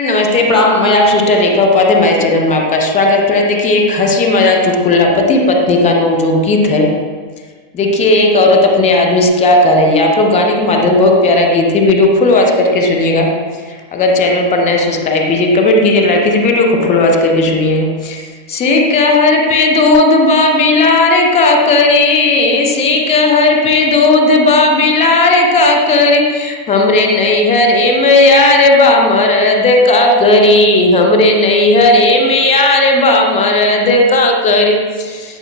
नमस्ते प्रणाम, मैं आप सिस्टर रेखा उपाध्याय। मेरे चैनल में आपका स्वागत है। देखिए, एक हंसी मजाक चुटकुला पति पत्नी का जो गीत है। देखिए, एक औरत अपने आदमी से क्या कर रही है। आप लोग गाने के माध्यम बहुत प्यारा गीत है। वीडियो फुल वॉच करके सुनिएगा। अगर चैनल पर नए सब्सक्राइब कीजिए, कमेंट कीजिए, लाइक कीजिए, वीडियो को फुल वॉच करके सुनिएगा। शिकहर पे दूध बाबिलार का करे, शिकहर पे दूध बाबिलार का करे, हमरे नैहरे में यार बा मर्द का करी, हमरे नैहरे में यार बा मर्द का करी।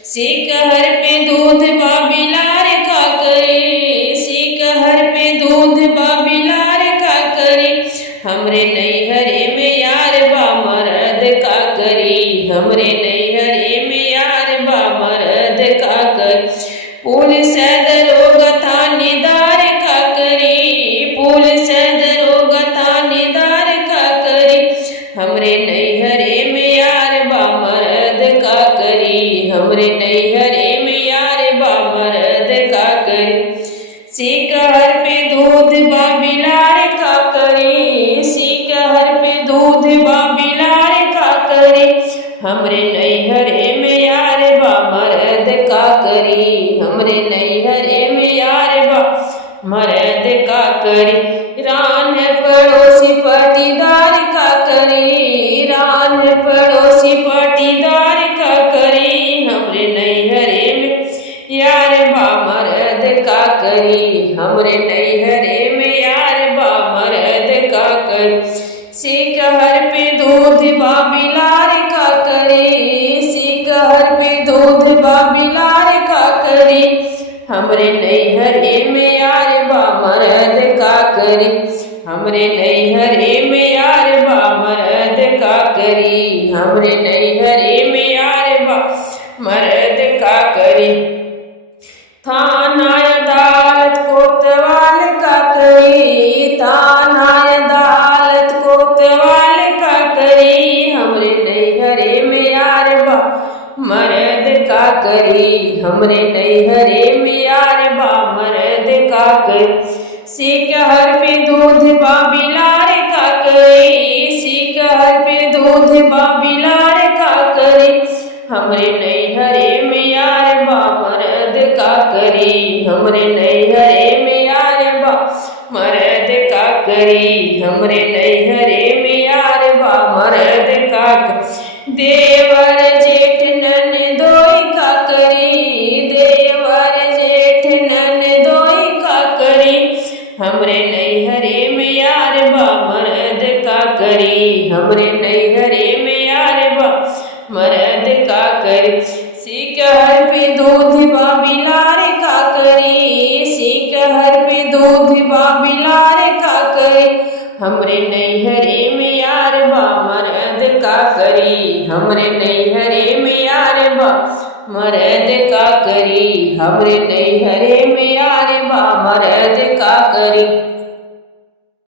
शिकहर पे दूध बाबिलार का करे, शिकहर पे दूध बाबिलार का करे, हमरे नैहरे में यार बा मर्द का करी, हमरे नैहरे में यार बा मर्द का करी। पुलिस दरोगा थानेदार का करी, पुलिस दरोगा थानेदार का करी, हमरे नैहरे में यार बा मर्द का करी, हमरे नैहरे में यार बा मर्द का करी। शिकहर पे दूध बाबिलार का करी, शिकहर पे दूध बाबिलार का करी, हमरे नैहरे में यार बा मर्द का करी, हमरे नैहरे में यार बा मर्द का करी। रान पड़ोसी पाटीदार का करी, रान पड़ोसी पाटीदार का करी, हमरे नैहरे में यार बा मर्द का करी, हमरे नैहरे में यार बा मर्द का करी। शिकहर पे दूध बाबिलार का करी, शिकहर पे दूध बाबिलार का करी, हमरे नैहरे में यार बा मर्द का करी, हमरे नैहरे में यार बा मर्द का करी, हमरे नैहरे में यार बा मर्द का करी। थाना अदालत कोतवाल का करी, थाना अदालत कोतवाल का करी, हमरे नैहरे में यार बा मर्द का करी, हमरे नैहरे में यार बा मर्द का करी। शिकहर पे दूध बाबिलार का करी, शिकहर पे दूध बाबिलार का करी, हमरे नैहरे में यार बा मर्द का करी, हमरे नैहरे में यार बा मर्द का करी, हमरे नैहरे में यार बा मर्द का करी। देवर जेठ ननदोई का करी, देवर जेठ ननदोई का करी, हमरे नैहरे में यार बा मर्द का करी, हमरे नैहरे में यार बा मर्द का करी। शिकहर पे दूध बाबिलार का करी, शिकहर पे दूध बाबिलार का करी, हमरे नैहरे में यार बा मर्द का करी, हमरे नैहरे में यार बा मर्द का करी, हमरे नैहरे में यार बा मर्द का करी।